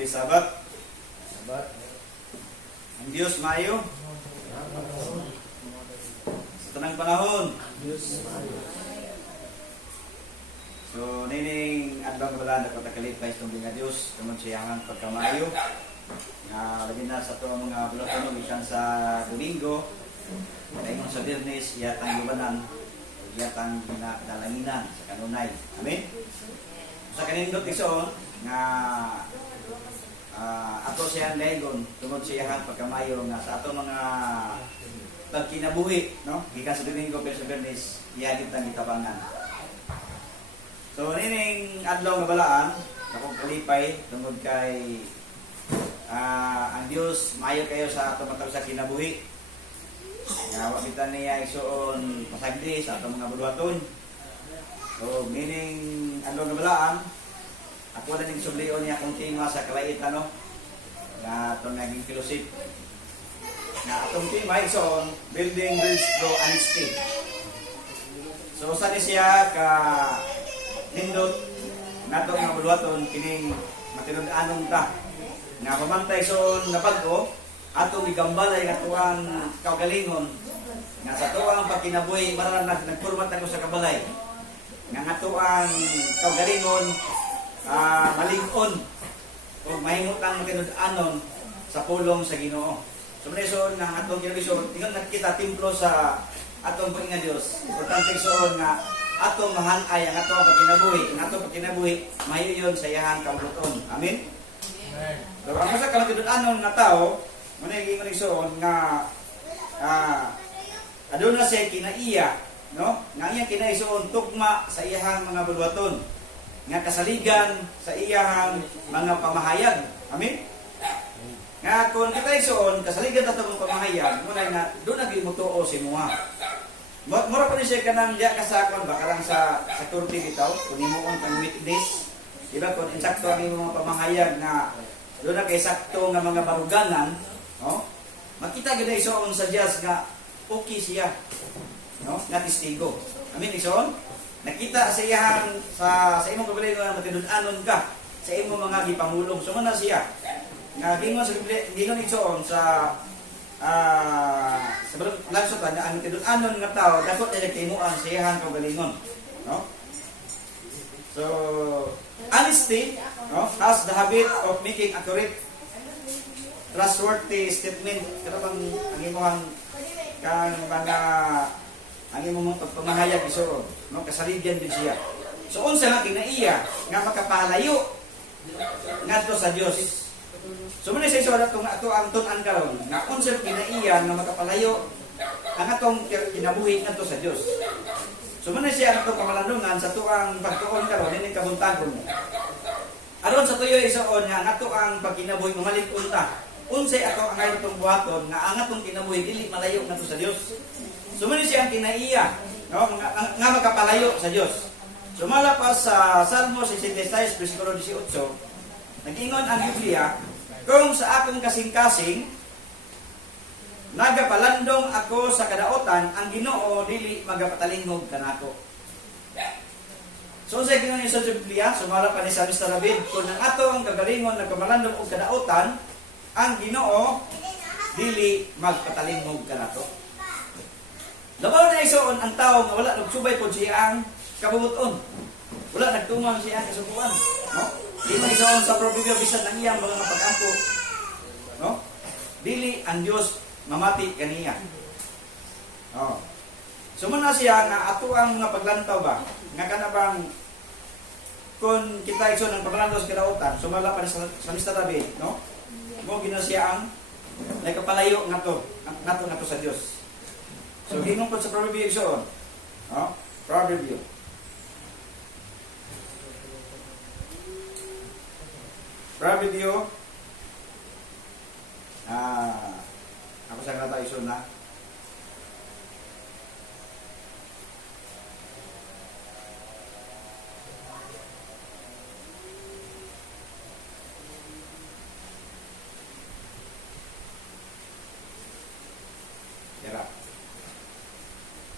Happy Sabbath. Sabat. Ang Diyos maayo sa tanang panahon. Diyos maayo. So, nining adlaw nga bala nagpatakalipay sa nga Diyos tungod sa iyang pagkamaayo. Nga labi na sa tuwa mga buloton bisan sa Domingo, dayon sa Biyernes iyatang lubanan, iyatang ginadalanginan sa kanunay. Amen. Sa kanindot igsoon nga ato siya dayon tungod sa iyang pagkamayo nga sa ato mga pagkinabuhi, no? Gikan sa Domingo pero sa Biyernes iya kitang gitabangan. So nining adlaw nga balaan akong kalipay tungod kay ang Dios maayo kayo sa ato matag sa kinabuhi. Nga wa bitan niya igsoon pasagdi sa ato mga buhaton. So meaning adlaw nga balaan ako na ning sublion niya kung tema sa kalaitan, no? Nga atong naging fellowship. Nga atong tema igsoon building bridge through honesty. So sa siya ka nindot nato nga buhaton kining matinud-anon ta nga pamantay son nga pag-o atong igambalay nga tuang kaugalingon nga sa tuang pagkinabuhi maranan nagpurmat ako sa kabalay nga tuang kaugalingon malig-on o mahimot ang tinud-anon sa pulong sa Ginoo. So meson nga atong kinabison tingon nakita templo sa atong Panginoon Dios. Importante son nga atong mahanay ang atong pagkinabuhi, ang atong pagkinabuhi mahiyon sa iyang kabuton. Amen. Amen. So, ang sa kalatinud-anon nga tao, muna yung igsoon nga aduna na siya kinaiya, no? Nga iya kinaisoon tugma sa iyang mga bulwaton, nga kasaligan sa iyang mga pamahayag. Amen. Nga kung kita igsoon kasaligan ta tong pamahayag, muna nga do na gyud mutuo si muha. Mura pa ni siya kanang diya kasakon ba karang sa turti bitaw, kung imo on pang witness, di ba kung insakto ang imong mga pamahayag na doon na kay sakto nga mga baruganan, no? Makita gyud isoon sa jazz nga okay siya, no? Nga testigo. Amin isoon. Nakita sa iyang sa imong kabalay nga matinud-anon ka sa imong mga gipangulong. So man na siya. Nga gingon sa gingon isoon sa sa langsot na ang tinud-anon nga tao dapat ay timuan sa iyang kaugalingon, no? So honesty, no, has the habit of making accurate, trustworthy statement. Pero ang imong kang mga ang imong pagpamahayag iso, no, kasaligan din siya. So unsa nga kinaiya nga makapalayo ngadto sa Dios. So muna sa iso ato ang tun-an karon nga unsa kinaiya nga makapalayo ang atong kinabuhi ngadto sa Dios. So muna siya ang itong kamalandungan sa tuang pagtuon karon ini kabuntagon. Aron sa tuyo isoon nga ato ang pagkinabuhi mamalig unta. Unsay ato ang ngayon itong buhaton nga ang atong kinabuhi dili malayo ngadto sa Dios. So muna siya ang kinaiya, no, nga makapalayo sa Dios. So malapas sa Salmo 66 bersikulo 18, nag-ingon ang Biblia, kung sa akong kasing-kasing nagapalandong ako sa kadaotan, ang Ginoo dili magapatalingog kanako. So sa Ginoo sa Biblia, sumala pa ni Salmista David, kung ang ato ang kagalingon nagpamalandong og kadaotan, ang Ginoo dili magpatalingog kanako. Labaw na isoon ang tao nga wala nagsubay pod siyang kabubuton. Wala nagtungang siyang kasubuan, no? Di man isoon sa probibiyo bisan ang iyang mga pag-ampo, no? Dili ang Dios mamati kaniya. Oh. So muna siya nga ato ang mga paglantaw ba? Nga kana bang kung kita igsoon ang paglantaw sa kadautan, sumala pa sa Mr. David, no? Mo gina siya ang nagkapalayo ngato sa Dios. So gingon po sa proverbio igsoon, no? Proverbio. Proverbio ako sa kata iso na.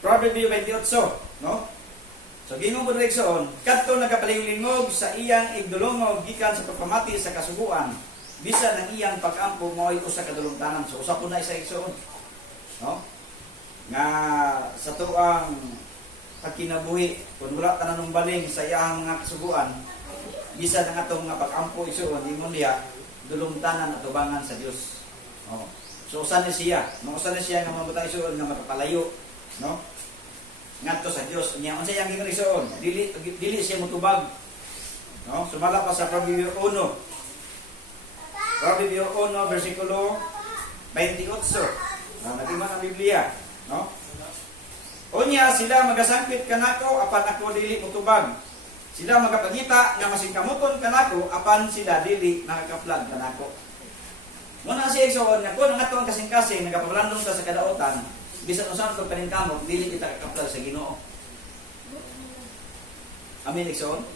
Proverbio 28, no? So So Ginoo pud igsoon, kadto nagapalingog sa iyang igdulongog gikan sa pagpamati sa kasuguan. Bisan ang iyang pag-ampo mo'y usa ka dulongtanan. So usa po na isa igsoon. No? Nga sa tuang pagkinabuhi kung wala ka na baling sa iyang mga kasuguan, bisan ang atong nga pag-ampo igsoon, imo niya dulongtanan at tubangan sa Dios. Oh. So usa ni siya, usa ni siya nga mamutay igsoon nga makapalayo, no? Ngadto sa Dios niya unsa yang gingon igsoon, dili siya motubag. No? Sumala pa sa Proverbio 1. Proverbio 1 versikulo 28. Natima ang Biblia, no? Unya sila magasangkit kanako apan ako dili motubag. Sila magapagita nga masingkamuton kanako apan sila dili nakakaplag kanako. Muna siya igsoon nga kun ang atong kasing-kasing nagapalandong ta sa kadaotan, bisan usan to paningkamot dili kita kakaplag sa Ginoo. Amen igsoon.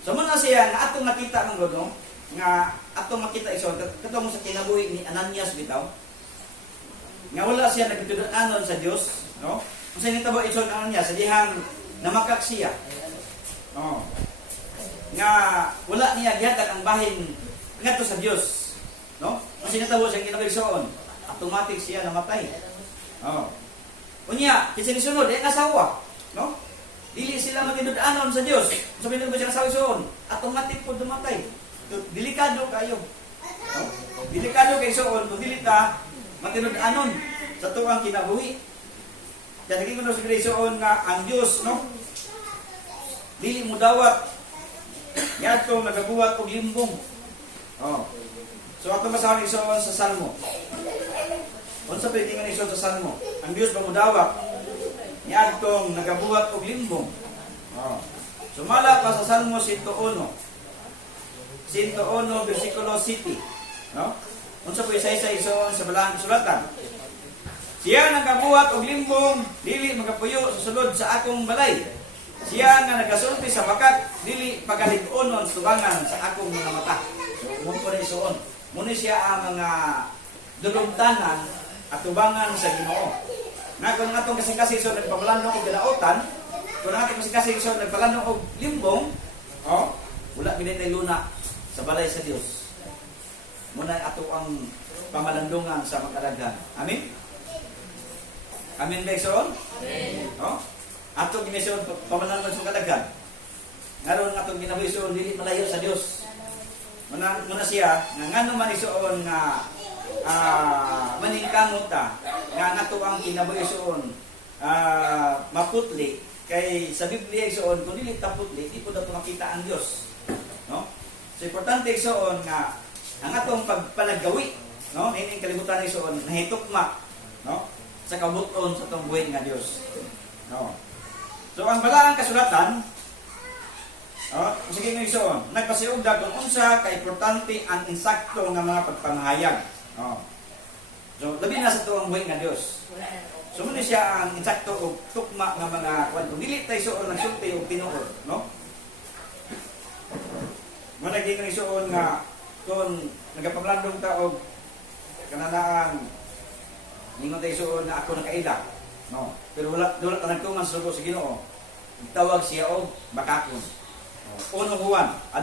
So muna siya nga atong nakita ng Ginoo nga atong makita igsoon katong sa kinabuhi ni Ananias bitaw. Nga wala siya nagtudon-anon sa Dios, no? Unsa ni tabo igsoon Ananias sa dihang namakak siya. Oh. Nga wala niya gihatag ang bahin ngadto sa Dios, no? Unsa ni tabo siya kinabuhi automatic siya namatay. Oh. Unya, kinsa ni sunod asawa, no? Dili sila magtinud-anon sa Dios. So binuno ba siya asawa suon? Automatic pud dumatay. Delikado kayo. No? Delikado kay suon kung dili ta matinud-anon sa tuang kinabuhi. Kaya naging kuno sa suon nga ang Dios, no? Dili mo dawat. Yadto nagabuhat og limbong. Oh. So ato basahon igsoon sa Salmo. Unsa pwede nga igsoon sa Salmo? Ang Dios ba mo dawat? Yadtong nagabuhat og limbong. Oh. Sumala pa sa Salmo 101. 101 versikulo 7. No? Unsa pwede sa igsoon sa balahang kasulatan? Siya nagabuhat og limbong, dili magapuyo sa sulod sa akong balay. Siya nga nagasulti sa bakat, dili pagalig-onon tubangan sa akong mga mata. So, mo po na isuon. Muna siya ang mga dulongtanan at tubangan sa Ginoo. Nga kung atong kasing-kasing so nagpamalano og galaotan, kung atong kasing-kasing so nagpalano og limbong, oh, wala binitay luna sa balay sa Dios. Muna ato ang pamalandungan sa makadaghan. Amen. Amen ba igsoon? Amen. Oh? Ato ginisoon pamalandungan sa makadaghan. Ngaron atong ginabuhi dili malayo sa Dios. Muna siya nga ngano man igsoon nga maningkamot ta nga nato ang kinabuhi igsoon maputli kay sa Biblia igsoon kun dili ta putli di pud ato makita ang Dios, no? So importante igsoon nga ang atong pagpalagawi, no, ining kalibutan igsoon nahitukma, no, sa kabuton sa atong buhay nga Dios, no. So ang balaang kasulatan, sige nga igsoon nagpasiugda kung unsa ka importante ang insakto nga mga pagpamahayag. So labi na sa tuong buhay nga Dios. So muna siya ang insakto og tukma nga mga kung dili tay suon nagsulti og tinuod, no? Muna gyud igsoon nga kung nagapamlandong ta og kananaan ningon tay suon na ako nakaila, no? Pero wala ta nagtuman sa sugo sa Ginoo. Tawag siya og bakakon. 1 Juan 2,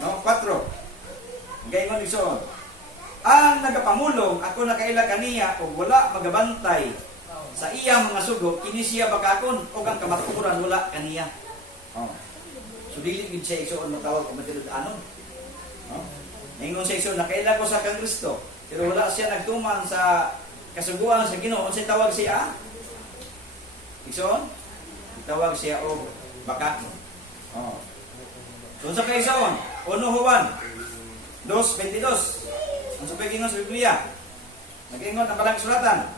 no? 4. Gayon igsoon. Ang nagapamulong ako nakaila kaniya o wala magabantay sa iyang mga sugo kini siya bakakon o ang kamatuoran wala kaniya. Oh. So dili gid siya igsoon matawag og matinud-anon. No? Ningon siya igsoon nakaila ko sa kang Kristo pero wala siya nagtuman sa kasuguan sa Ginoo. Unsay tawag siya? Igsoon? Tawag siya og bakakon. Oh. So sa igsoon 1 Juan 2:22. Ang sabi gingon sa Biblia, nag-ingon ang balang sulatan.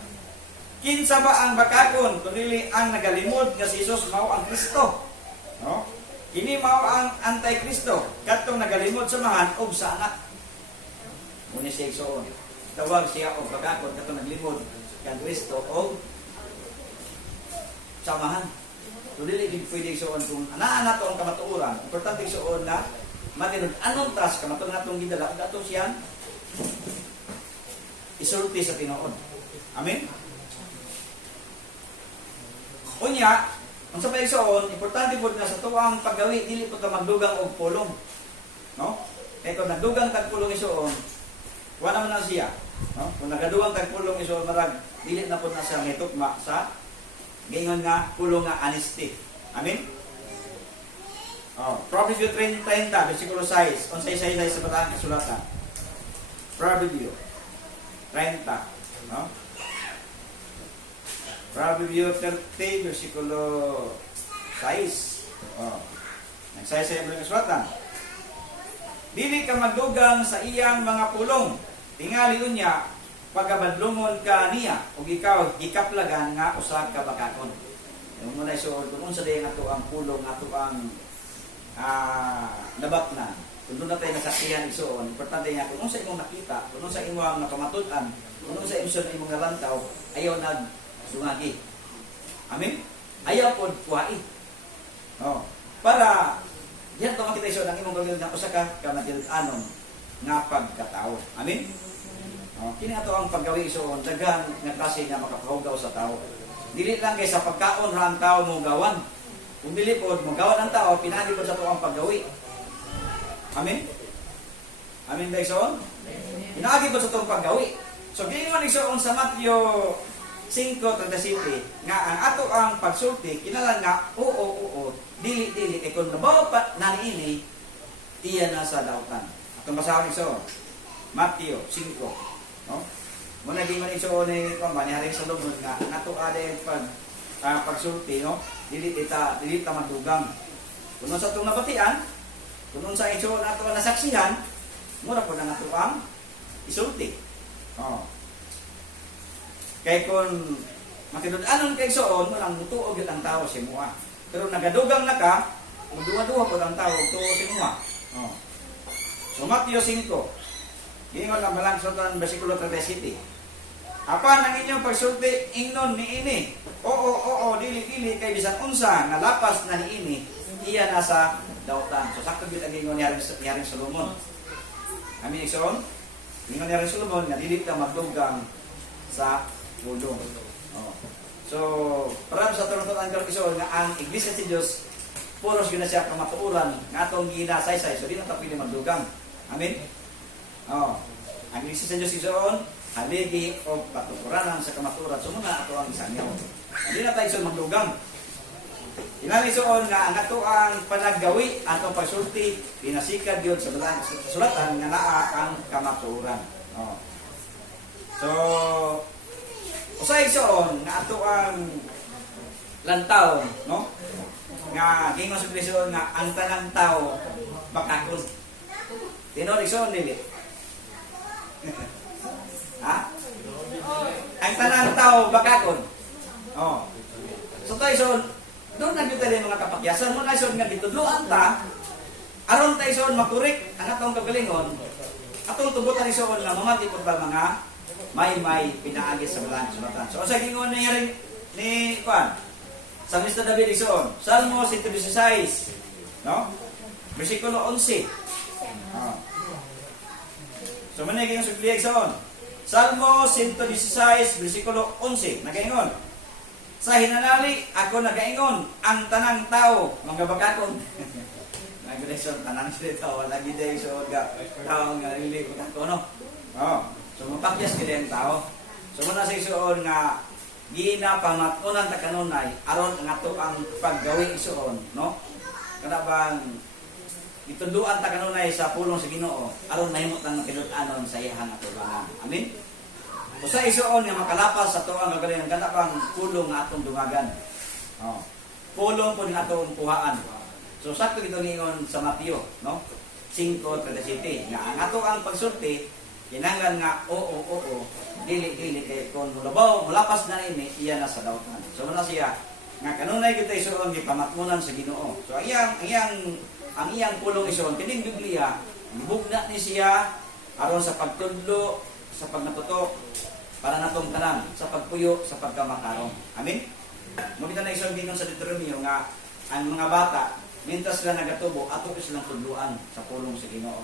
Kinsa ba ang bakakon kundi ang nagalimod nga si Jesus mao ang Kristo? No? Kini mao ang anti-Kristo, kadtong nagalimod sa mahan og sa anak. Muna siya igsoon. Tawag siya og bakakon kadtong naglimod kang Kristo og samahan. So dili gid pwede igsoon kung anaa nato ang kamatuoran. Importante igsoon na matinud anong tas kamatuoran natong gidala ug ato siya isulti sa tinuod. Amen? Unya, kung sa paigsoon, importante po na sa tuwang paggawi, dili po ta magdugang og pulong. No? Kaya kung nagdugang tag pulong isoon, wala naman na siya. No? Kung nagadugang tag pulong isoon, marag, dili na po na siya ngitukma sa gingon nga pulong nga honesty. Amen? Proverbs 30, versikulo 6. Unsay say sa batang kasulatan. Proverbs 30. No? Proverbs 30, versikulo 6. Nagsay-say mo ng kasulatan. Dili ka magdugang sa iyang mga pulong. Tingali unya, pagabadlungon ka niya, o ikaw, gikaplagan nga usag ka bakakon. Yung muna isuod, kung unsa day nga to ang pulong, nga to ang nabat na. Kung doon na tayo nasaksihan isuon, importante nga, kung sa imong nakita, kung sa imong nakamatutan, kung sa imong nalantaw, ayaw nagdungagi. Amen? Ayaw po kuhai. Para, yan ito makita isuon, ang imong gagawin na usa ka kamatilut-anon nga pagkatao. Amen? Kini ato ang paggawi isuon, daghan nga klase nga makapahugaw sa tao. Dili lang kay sa pagkaon ra ang tao mo gawan. Kung dili po, magawan ang tao, pinagi po sa tuwang paggawi. Amen? Amen ba isoon? Pinagi po sa tuwang paggawi. So, gingon isoon sa Matthew 5:37, nga ang ato ang pagsulti, kinalan nga, oo, dili, e kung nabawa pa na ini, iya na sa dautan. Atong basahin isoon. Matthew 5. No? Muna gingon isoon ni Haring Solomon nga, ang ato ade pagsulti, no? Dili ta madugang. Kung sa itong nabatian, kung sa ito na ito nasaksihan, mura po na ito ang isulti. Kaya kung makidud-anon kay soon, walang mutuog yung ang tao si mua. Pero nagadugang na ka, magduwa-duwa po ang tao, tuo si mua. So Matthew 5, gingon lang malang sa versikulo 37. Apan ang inyong pagsulti, ingnon ni ini. Oo, dili, kay bisan unsa, nga lapas na ni ini, iya nasa dautan. So, sakto bit ang ingon ni Haring Solomon. Kami ison, ingon ni Haring Solomon, nga dili ka magdugang sa pulong. So, para sa turun-turun ang ison, nga ang Iglesia si Diyos, puros yun na siya kamatuuran, nga atong ginasaysay, so di na tapili magdugang. Amen? Ang Iglesia si Diyos ison, haligi o patuturanan sa kamaturan. So muna ato ang isang yaw. Hindi na tayo magdugang. Inali soon nga ang ato ang panaggawi atong pagsulti, pinasikad yun sa sulatan nga naa ang kamaturan. So, usay soon nga ato ang lantaw, no? Nga gingon sa Kristo nga ang tanang tao bakakon. Tinuod soon dili. Ha? Ang tanang tao bakakon. So tayo doon nagdutali mga kapakyasan mo na nga ditudloan ta aron tayo makurik ang atong kagalingon atong tubutan ison nga mamati pud ba mga may pinaagi sa balang sulatan. So sa gingon ni Juan sa Mr. David ison, Salmo 116, no? Versikulo 11. So manay sa Biblia ison. Salmo 116, versikulo 11, nagaingon. Sa hinanali, ako nagaingon, ang tanang tao, mga bakakon. Nag-reason, tanang sila tao, lagi day, so, tao nga nilili ko tako, no? So, mapakyas kila yung tao. So, muna sa isuon nga, ginapamatunan ta kanunay, aron nga to ang paggawi isuon, no? Kada bang, itunduan ta kanunay sa pulong sa Ginoo aron mahimot ang pinut-anon sa iyang atubangan. Amen. Usa isuon nga makalapas sa tuang kagalingon kada pang pulong nga atong dungagan. Pulong pud nga atong kuhaan. So sakto gito ningon sa Mateo, no? 5:37 nga ang ato ang pagsulti kinahanglan nga oo dili kay kon mulapas na ini iya na sa dautan. So muna siya nga kanunay kita isuon gipamatmunan sa Ginoo. So ang iyang pulong ison, kining Biblia, bugna ni siya aron sa pagtudlo, sa pagmatuto, para natong tanan, sa pagpuyo, sa pagkamakarong. Amen? Makita na isang gingon sa Deuteronomio nga, ang mga bata, mintas sila nagatubo, ato silang tudluan sa pulong sa Ginoo.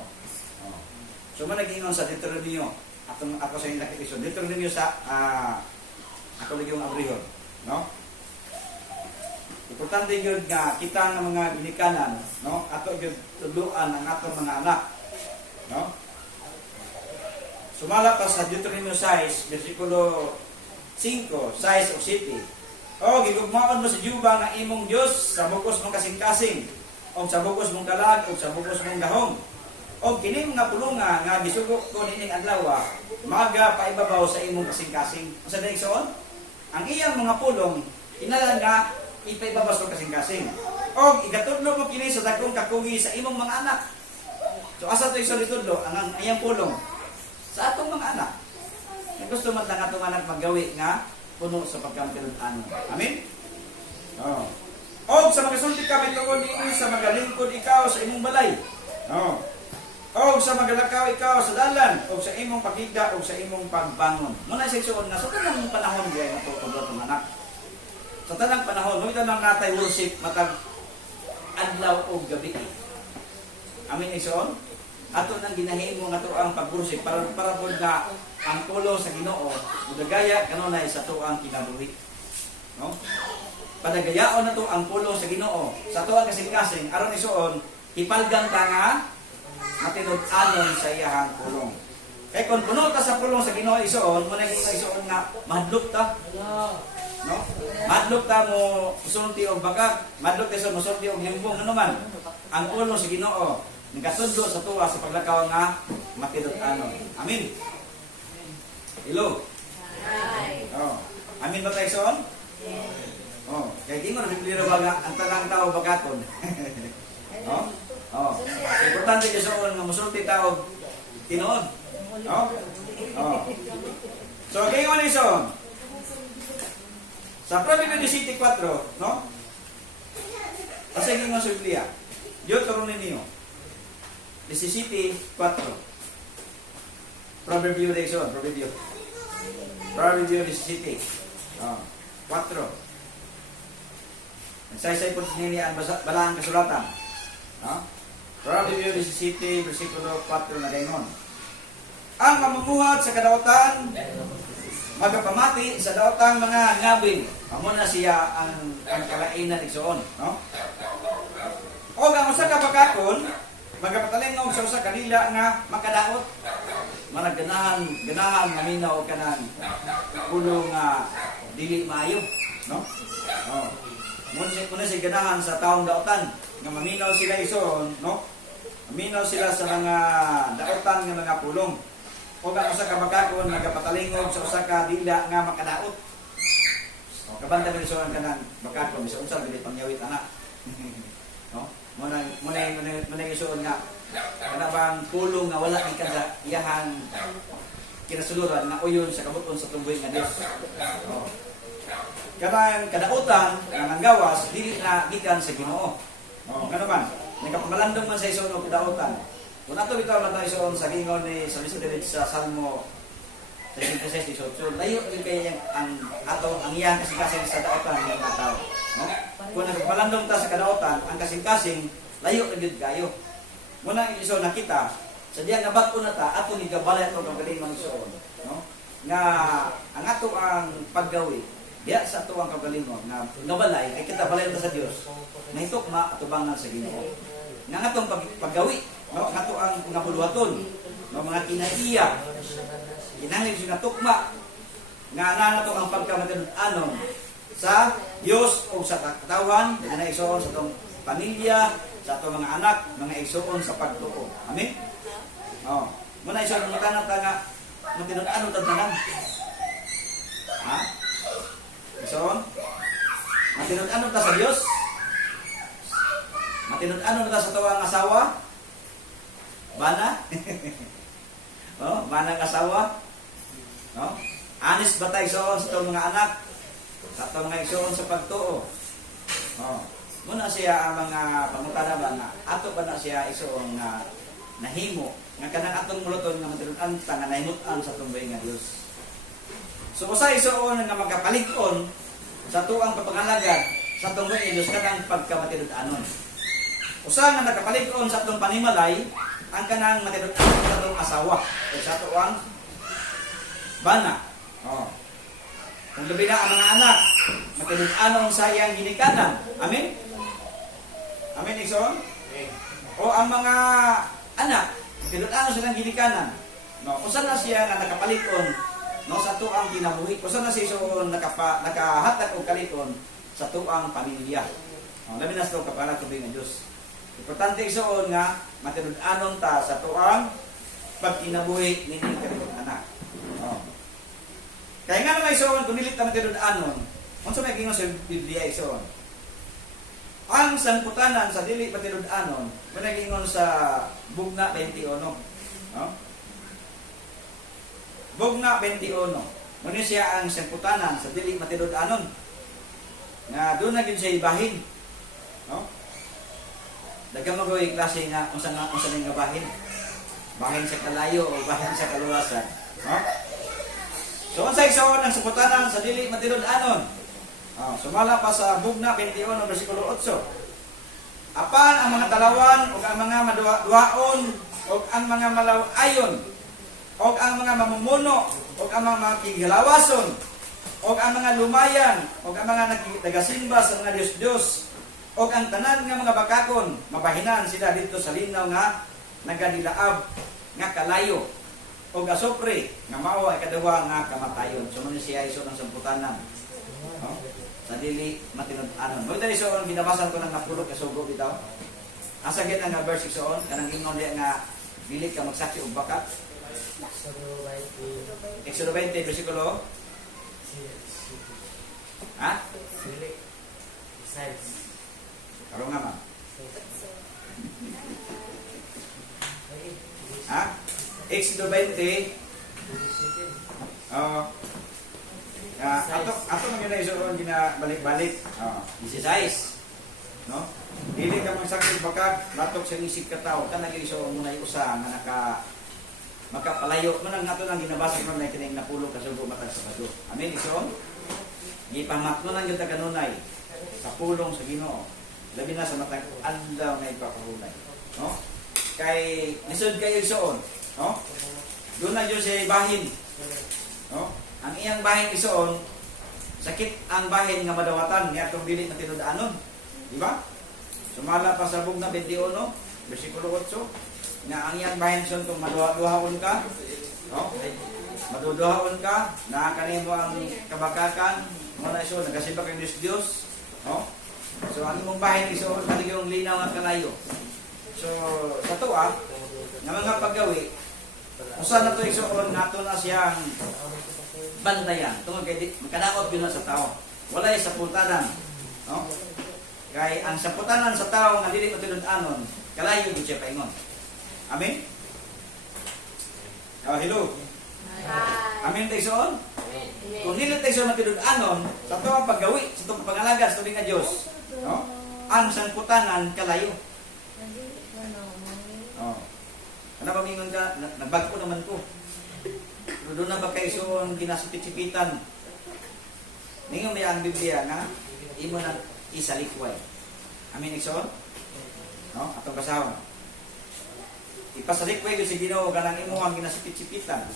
So, manag-ingon sa Deuteronomio, ako sa inyong ison, Deuteronomio sa, ako lagi yung abrihon, no? Importante gyud nga kita nga mga ginikanan, no? Ato gyud tuduan ang atong mga anak, no? Sumala pa sa Deuteronomy 6, versikulo 5, 6 o 7. O gigugmaon mo sa juba ng imong Dios sa bukos mong kasing-kasing, o sa bukos mong kalag, o sa bukos mong gahom. O kini mga pulunga nga gisugo ko nining adlaw, maga paibabaw sa imong kasing-kasing. Unsa dinhi igsoon? Ang iyang mga pulong kinahanglan nga ipaibabaw sa kasing-kasing. O igatudlo mo kini sa dagkong kakugi sa imong mga anak. So asa to iso ditudlo ang iyang pulong sa atong mga anak. Kung gusto man lang atong anak maggawi nga puno sa pagkampilutan. Amen? Oh. O sa magasulti ka may tungod niini sa magalingkod ikaw sa imong balay. Oh. O sa magalakaw ikaw sa dalan, o sa imong pagkita, o sa imong pagbangon. Muna seksyon na sa tanang panahon diay natutudlo ang anak. Sa tanang panahon, mo ito nang natay worship matag adlaw o gabi. Amen seksyon? Ato nang ginahimo nga to ang pag-worship para pod nga ang pulo sa Ginoo mudagaya kanunay sa tuang kinabuhi. No? Padagayaon na to ang pulo sa Ginoo sa tuang kasing-kasing aron isuon hipalgan ta nga matinud-anon sa iyang pulong. Kay kun puno ta sa pulong sa Ginoo isuon mo naging isuon nga mahadlok ta. No? Madlok ta mo usulti og bakak, madlok ta sa musulti og himbong ano man. Ang pulong sa Ginoo nagkatudlo sa tuwa sa paglakaw nga matinud-anon. Amen. Hello. Oh. Amin ba tayo son? Oh, kay di mo na Biblia ba nga ang tanang tao bagaton. Oh. Oh. Importante jud son nga musulti tao tinuod. Oh. Oh. So kay mo ni son. Sa Proverbio 17:4, no? Kasi nga sa Biblia. Deuteronomy niyo. 17:4. Proverbio de son, Proverbio 17. Oh, 4. Nagsay-say po nini ang balang kasulatan. No? Proverbio 17, versikulo 4 na dayon. Ang mamumuhat sa kadautan magapamati sa daotang mga ngabin. Amo na siya ang kalainan igsoon, no? O ang usa ka pagkakon magapatalingaw sa usa ka dila nga makadaot. Ganahan maminaw kanang pulo nga dili maayo, no? Oh. Muna si ganahan sa taong daotan nga maminaw sila ison, no? Maminaw sila sa mga daotan nga mga pulong. O ang usa ka pagkakon magapatalingaw sa usa ka dila nga makadaot. O kabanta man ison kanang pagkakon sa unsa dili pangyawit ana. No? Muna isuon nga kana bang pulong nga wala gikan sa iyahang kinasuluran nga uyon sa kabuton sa tumboy nga Dios. Oh. Kanang kadautan nga nanggawas dili na gikan sa Ginoo. Oh, kano man nagapamalandong man sa ison og kadautan. Kung ato bitaw lang tayo ison sa gingon ni sa Salmo 36:18, layo kay ang iyang kasing-kasing sa dautan nga tao. No? Kung nagpalandong ta sa kadautan, ang kasing-kasing layo na gyud kayo. Muna iso nakita sa diyan nabat-o na ta ato ni gabalay ato ang galing man isuon, no? Nga ang ato ang paggawi diya sa ato ang kagalingon nga gabalay ay kita balay ta sa Dios. Nahitok atubangan sa Ginoo. Nga atong paggawi, no? Ato ang nabuluhaton, no? Mga kinaiya. Kinahanglan siya tukma nga ana nato ang pagkamatinud-anon sa Dios o sa katawan, na isuon sa atong pamilya, sa atong mga anak, mga isuon sa pagtuo. Amen? Oh, muna isuon mga tanan ta nga matinud-anon ta tanan. Ha? Isuon? Matinud-anon ta sa Dios? Matinud-anon ta sa tuwang asawa? Bana? Oh, bana asawa? No? Honest ba tayo sa atong mga anak? Sa atong mga isuon sa pagtuo. Oh. Muna siya ang mga pangutana ba nga ato ba na siya isuon nga nahimo nga kanang atong muluton nga matinud-an ta nga nahimutan sa tumboy nga Dios. So usa isuon nga magkapalig-on sa tuang papangalagad sa tumboy nga Dios kanang pagkamatinud-anon. Usa nga nakapalig-on sa atong panimalay ang kanang matinud-anon sa atong asawa o sa tuang bana. Oh. Kung labi na ang mga anak, matinud-anon sa iyang ginikanan. Amen? Amen, Ikson? O ang mga anak, matinud-anon sa iyang ginikanan. No, kung saan na siya nga nakapaliton, no, sa tuang kinabuhi, kung saan na siya nakahatag o kaliton sa tuang pamilya. No, labi na sa ito kapala tubig ng Diyos. Importante Ikson nga, matinud-anon ta sa tuang pagkinabuhi ni kanilang anak. No. Kaya nga naman Ikson, kung nilit na matinud-anon, kung sa may gingon sa Biblia Ikson, ang sangputanan sa dili matinud-anon, kung nagingon sa Bugna 21. No? Bugna 21. Muna siya ang sangputanan sa dili matinud-anon. Nga doon na gyud siya ibahin. No? Daghang mga klase nga unsa nga bahin. Bahin sa kalayo o bahin sa kaluwasan. No? So unsa Ikson ang sangputanan sa dili matinud-anon? Sumala pa sa Bugna 21 bersikulo 8. Apan ang mga talawan o ang mga maduwaon o ang mga malawayon o ang mga mamumuno o ang mga makigilawason o ang mga lumayan o ang mga nagasimba sa mga Diyos-Diyos o ang tanan nga mga bakakon, mabahinan sila dito sa linaw nga nagadilaab nga kalayo o gasopre nga mao ay kadawa nga kamatayon. So man siya iso ng samputanan. No? Sa dili matinud-anon. Mo dali so ginabasan ko ng napulot ka sugo bitaw. Asa gid ang verse 6 kanang ingon diya nga dili ka magsaksi og bakat. Exodo 20 bersikulo. Ha? Karong nga man. Ha? Exodo 20. Ato man gyud iso balik-balik. 16. No? Dili ka magsaksi og bakat, batok sa isip ka tawo kana gyud iso mo na usa nga makapalayo man ang nato nang ginabasa man na kining napulo ka sugo matag sa bado. Amen Ikson? Gipamatno lang gyud ta kanunay sa pulong sa Ginoo. Labi na sa matag adlaw nga ipapahunay. No? Kay lisod kayo Ikson, no? Doon na gyud siya bahin. No? Ang iyang bahin Ikson, sakit ang bahin nga madawatan ni atong dili matinud-anon. Di ba? Sumala pa sa Bugna 21, bersikulo 8. Nga ang iyang bahin son kung maduha-duhaon ka, no? Maduduhaon ka, nakakanimo ang kabakakan, mo na iso, nagasimba kang Diyos, no? So, ang imong bahin iso, yung linaw nga kalayo. So, sa tuwa, nga mga paggawi, usa na to iso, nato na siyang bantayan. Tungod kay makadaot yun na sa tao. Wala yung saputanan, no? Kay ang saputanan sa tao nga dili matinud-anon, kalayo gyud siya paingon. Amen? Hello? Hi. Amen tayo soon? Kung nila tayo soon matinud-anon, sa ito ang paggawi, sa itong pangalaga, sa ito nga Diyos, no? Ang sangputanan kalayo. Oh. Ano ba mingon ka? Nagbagko naman ko. Pero doon na ba kayo soon ginasipit-sipitan? Ningon may ang Biblia nga, imo na isalikway. Amen, Ikson? No? Atong kasahon. Ipasalikway ko si Ginoo kanang imo ang ginasipit-sipitan.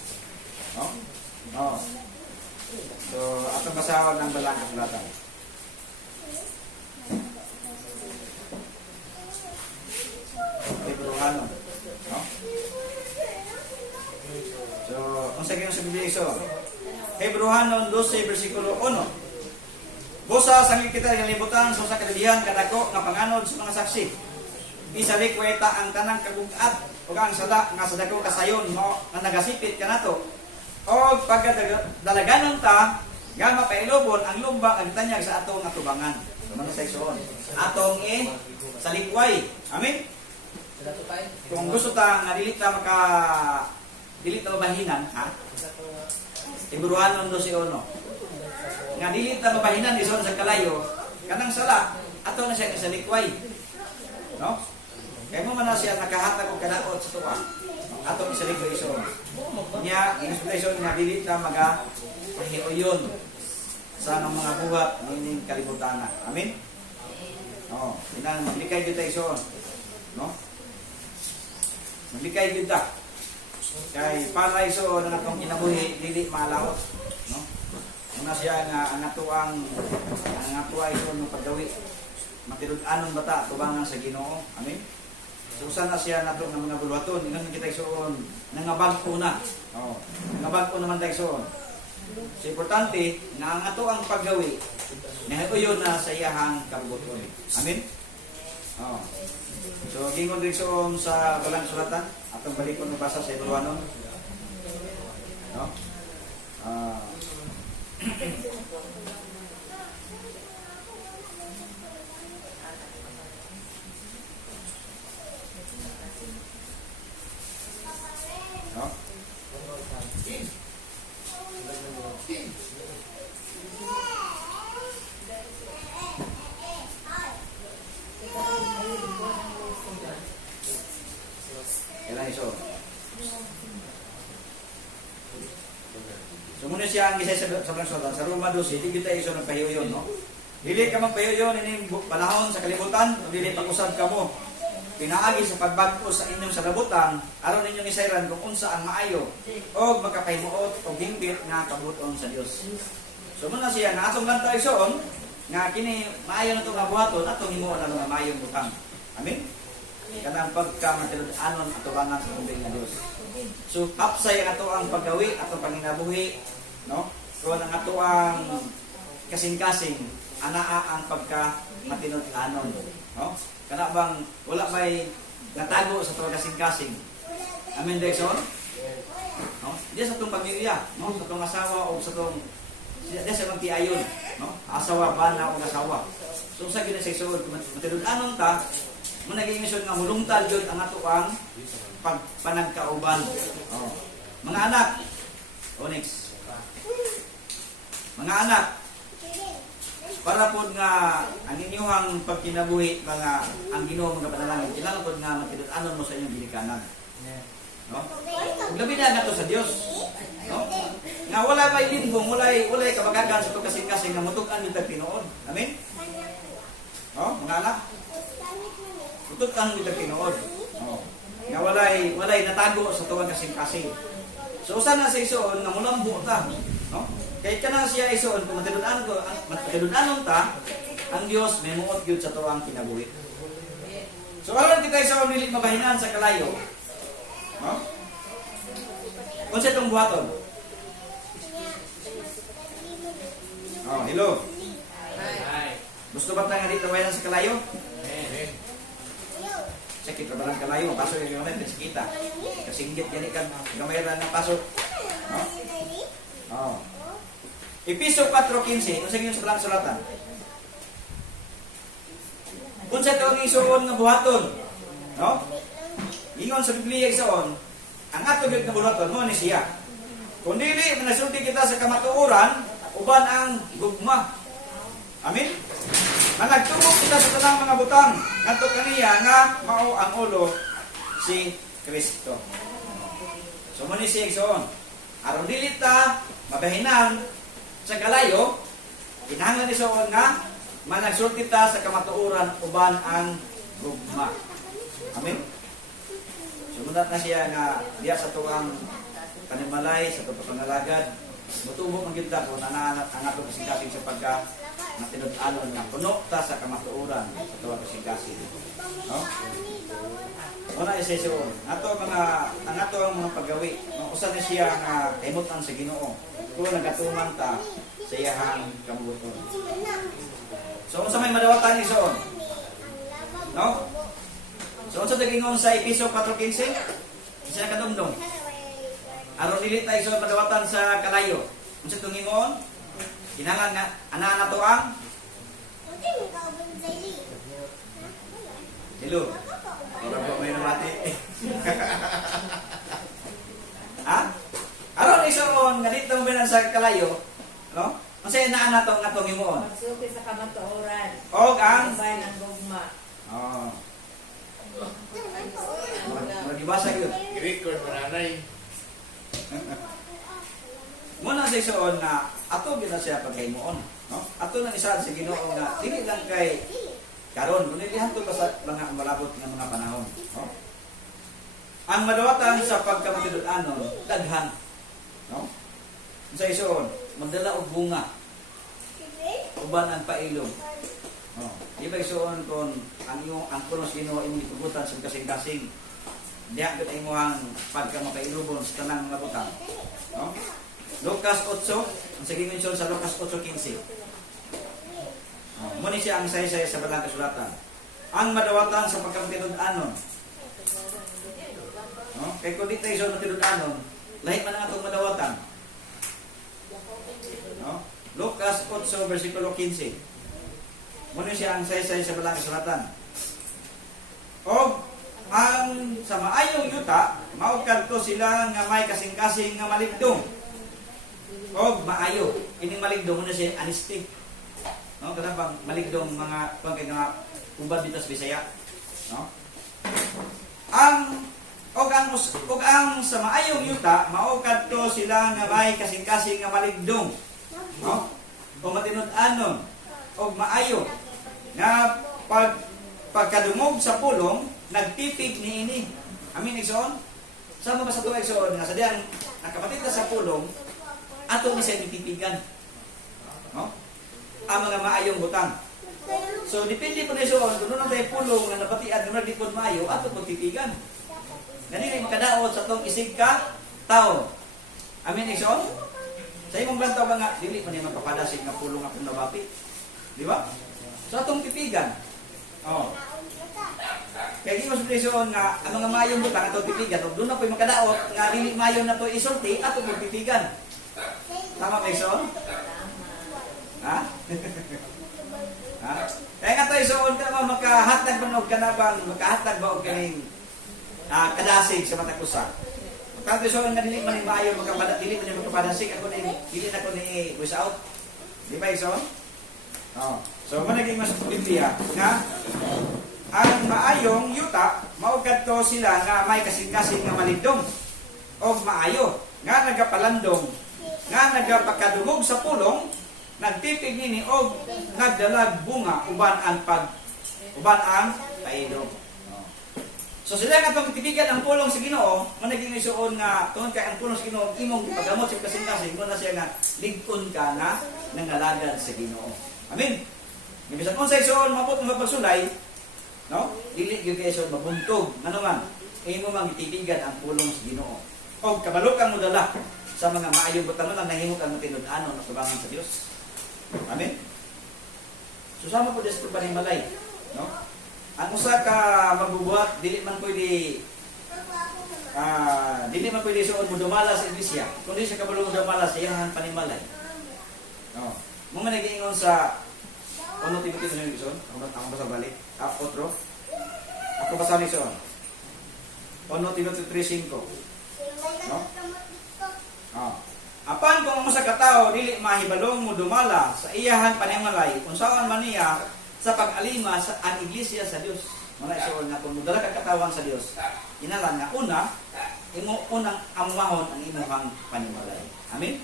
No? No. So, atong basahon ng balang kasulatan. Hebreano. No? So, kung sa ginoo sa Biblia iso, Hebreano 12 bersikulo 1. Busa sangil kita ng libutan sa kadalihan kadako nga panganod sa mga saksi. Isalikway ta ang tanang kagugat o ang sada nga sadako kasayon mo nga nagasipit kanato. O pagdalaganon ta nga mapailobon ang lumba ang tanyag sa atong atubangan. So man sa ison. Atong sa likway. Amen. Kung gusto ta nga dili ta mabahinan, ha? Hebreano 12:1. Nga dili ta mabahinan ison sa kalayo, kanang sala ato na siya sa likway. No? Kaya mo man na siya nakahatag og kadaot sa tuwa. Atong sa likway ison. Nya, inspiration nga dili ta magahiuyon sa mga buhat ning kalibutan. Amen. Oh, inang maglikay gyud ta ison. No? Maglikay gyud ta. Kay para iso na atong kinabuhi dili malawot, no? Muna siya nga ang atuang ito ng paggawi. Matilud-anon bata tubangan sa Ginoo. Amen. So usa na siya nato ng mga bulwaton. Ingon kita isuon nangabag ko na. Oh, nangabag ko naman tayo isuon. So importante nga ang atuang paggawi nahiuyon na sa iyahang kabubuton. Amen. Oh. So gingon din isuon sa balang sulatan atong balikon mabasa sa Hebrewanon. No? No? Kailan iso? So muna siya ang isa sa Sultan sa Roma 12, di kita iso ng pahiuyon, no? Dili ka magpahiuyon ini panahon sa kalibutan, dili pag-usab ka mo. Pinaagi sa pagbag-o sa inyong salabutan, aron ninyong isayran kung unsa ang maayo o makapahimuot o gimbit nga kabuton sa Dios. So muna siya nga atong bantay ison nga kini maayo na itong kabuhaton atong himuon na nga maayong butang. Amen? Kanang pagkamatinud-anon at tubangan sa kumbing na Dios. So hapsay ang ato ang paggawi, atong panginabuhi, no? Kung ang ato ang kasing-kasing, anaa ang pagkamatinud-anon, no? Kana bang wala may natago sa tuwa kasing-kasing. Amen, Dexon? No? Diya sa itong pamilya, no? Sa itong asawa o sa itong diya sa itong tiayon, no? Asawa, bana o asawa. So sa ginasaysoon, kung matinud-anon ta, mo naging mission nga mulungtad yun ang ato ang pagpanagkauban. Oh. Mga anak, next. Mga anak, para po nga ang inyong pagkinabuhi mga ang Ginoo mga panalangin, kailangan po nga matinud-anon mo sa inyong ginikanan. No? Labi na nato sa Dios. No? Nga wala may limbong, walay kabagagan sa kasing-kasing na mutukan yung tagtinood. Amen? Oh, mga anak, mutukan yung tagtinood. Oh. Nga walay natago sa tuwang kasing-kasing. So usa na sa isuon nga mulambo ta, no? Kay kana siya isuon kung matinud-anon ta, ang Dios may muot gyud sa tuwang kinabuhi. So aron kita isuon dili mabahinan sa kalayo. No? Unsa tong buhaton? Oh, hello. Hi. Gusto ba ta nga dito bahinan sa kalayo? Amen. Sakit ka ba ng kalayo? Pasok yung ulit, kita. Kasinggit yan ikan. Gamay na ng pasok. No? Oh. Episo 4:15. Kung sa inyo sa palang sulatan. Kung sa ito ang isuon nga buhaton. No? Ingon sa Biblia isuon. Ang ato gyud nga buhaton mo ni siya. Kung dili manasulti kita sa kamatuoran, uban ang gugma. Amen? Managtubog kita sa tanang mga butang ngadto kaniya nga mao ang ulo si Kristo. So mo ni siya igsoon. Aron dili ta mabahinan sa kalayo, kinahanglan isuon nga managsulti ta sa kamatuoran uban ang gugma. Amen. Sumunod na siya nga diya sa tuwang panimalay sa tuwang pangalagad. Mutubok ang kita kung ang ato kasing-kasing sa pagka matinud-anon nga puno ta sa kamatuoran sa tuwang kasing-kasing. No? Una isisuon. Ang ato ang mga paggawi. Usa na siya nga kaimutan sa Ginoo. Kung nagatuman ta sa iyahang kabubuton. So unsa may madawatan isuon? No? So unsa dagingon sa Episo 4:15? Isa na kadumdum. Aron dili ta isuon madawatan sa kalayo. Unsa tungingon? Kinahanglan nga ana nato ang hello. Ora ba may namati? Ha? Aron isuon nga dito mo binan sa kalayo, no? Unsay naa nato nga atong himuon? Magsulti sa kamatuoran. Og ang Bayan ang gugma. oh. Magibasa gyud. I-record mo nanay. Muna sa isuon na ato gyud na siya pagkaymoon, no? Ato nang isa sa Ginoo nga dili lang kay karon kundi hantud pa sa mga malabot nga mga panahon, no? Ang madawatan sa pagkamatinud-anon daghan, no? Sa isuon magdala og bunga. Uban ang pailog. Oh, di ba isuon kon ang pulos Ginoo imong itugutan sa kasing-kasing. Diha gid imo ang pagka mapailubon sa tanang mga butang. No? Lucas 8, ang sige mention sa Lucas 8:15. Oh, muni siya ang saysay sa balang kasulatan. Ang madawatan sa pagkatinud-anon. No? Kay kung di tayo sa matinud-anon, lahi man ang atong madawatan. No? Lucas 8 versikulo 15. Muna siya ang saysay sa balang kasulatan. O ang sa maayong yuta, maugkad to sila nga may kasing-kasing nga maligdong. O maayo, ini maligdong muna siya honesty. No, kada bang maligdong mga pagkay nga ubad dito sa Bisaya, no? Ang sa maayong yuta, maugkad to sila nga may kasing-kasing nga maligdong. No? O matinud-anon o maayo nga pagkadungog sa pulong nagtipig niini. Amin igsoon. Sama ba sa tuwa igsoon nga sa diyan nakapatid na sa pulong ato ni siya nitipigan. No? Ang mga maayong butang. So depende po na igsoon kung ano tayo pulong nga napatiad nga di pod maayo ato pod titigan. Ganili makadaot sa tong isig ka tao. Amin igsoon. Sa imong bantaw ba nga, dili man yung magpapadasig nga pulong akong nabapi. Di ba? So atong tipigan. Oh. Kaya di mas presyon nga, ang mga mayong butang atong tipigan, o doon na po'y makadaot, nga dili mayon na to isulti, atong tipigan. Tama ba ison? Ha? Ha? Kaya nga to ison ka ba, makahatag ba og kanabang, makahatag ba og kaning kadasig sa matakusa. Tanto so nga dili man maayo dili man magkapadasig ako ni dili na ko ni voice out. Di ba iso? Oh. So mo naging mas Biblia nga ang maayong yuta maugad to sila nga may kasing-kasing nga malindong o maayo nga nagapalandong nga nagapakadungog sa pulong nagtipig nini og nagdalag bunga uban ang pailog. So sila nga itong tipigan ang pulong sa Ginoo, managing isuon nga tungod kay ang pulong sa Ginoo imong paggamot sa kasing-kasing mo na siya nga ligkon ka nga nangalagad sa Ginoo. Amen. Bisan kung sa isuon mapot nga pagsulay, no? Dili gyud kay isuon mabuntog. Ano man, imo mang itipigan ang pulong sa Ginoo. Og kabalo kang modala sa mga maayong butang lang nahimo kang matinud-anon sa tubangan sa Dios. Amen. Susama po des pagpanimalay, no? Ang usa ka magbubuhat dili man pwede suod mo dumala sa iglesia. Kundi siya kabalo mo dumala sa iyang panimalay. Oh. Mo man nagiingon sa ano Timothy sa iglesia? Ako basa balik. Otro. Ako basa ni son. Ano Timothy 3:5. No? Oh. Apan kung ang usa ka tawo dili mahibalong mo dumala sa iyahan panimalay, unsaon man niya sa pag-alima sa ang iglesia sa Dios. Muna isuon nga kung mudala ka katawan sa Dios. Inalan nga una, imo unang amwahon ang imong panimalay. Amen.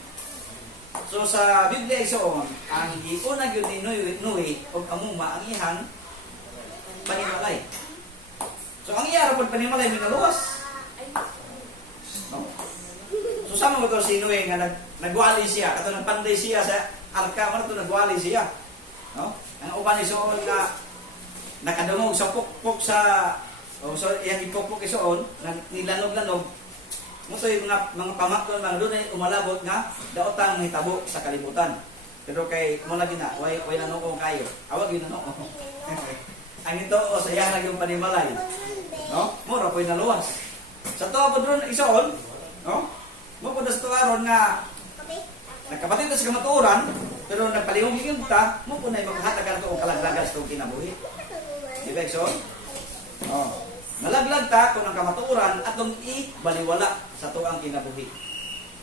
So sa Biblia isuon, ang giuna gyud ni Noe og amuma ang ihang panimalay. So ang iya ra pod panimalay minaluwas. No? So sama mo to si Noe nga nagwali siya, kato nang panday siya sa arka man to nagwali siya. No? Ang uban isuon na nakadungog sa pukpok sa so iyang ipukpok isuon na nilanog-lanog mo to yung mga pamakton mga doon ay umalabot nga daotang hitabo sa kalibutan. Pero kay mo lagi na way nanoo kayo. Awag yun nanoo. Ang ito o sa iya yung panimalay. No? Mo ra poy naluwas. Sa tuwa po doon isuon, no? Mo po sa tuwaron nga nagkapatid sa kamatuoran, pero nagpalihong yung buta, mo po na magkahatagan ito o kalaglagan sa itong kinabuhi. Di ba, so? Oh. Nalaglag ta kung ang kamatuoran atong ibaliwala sa tuang kinabuhi.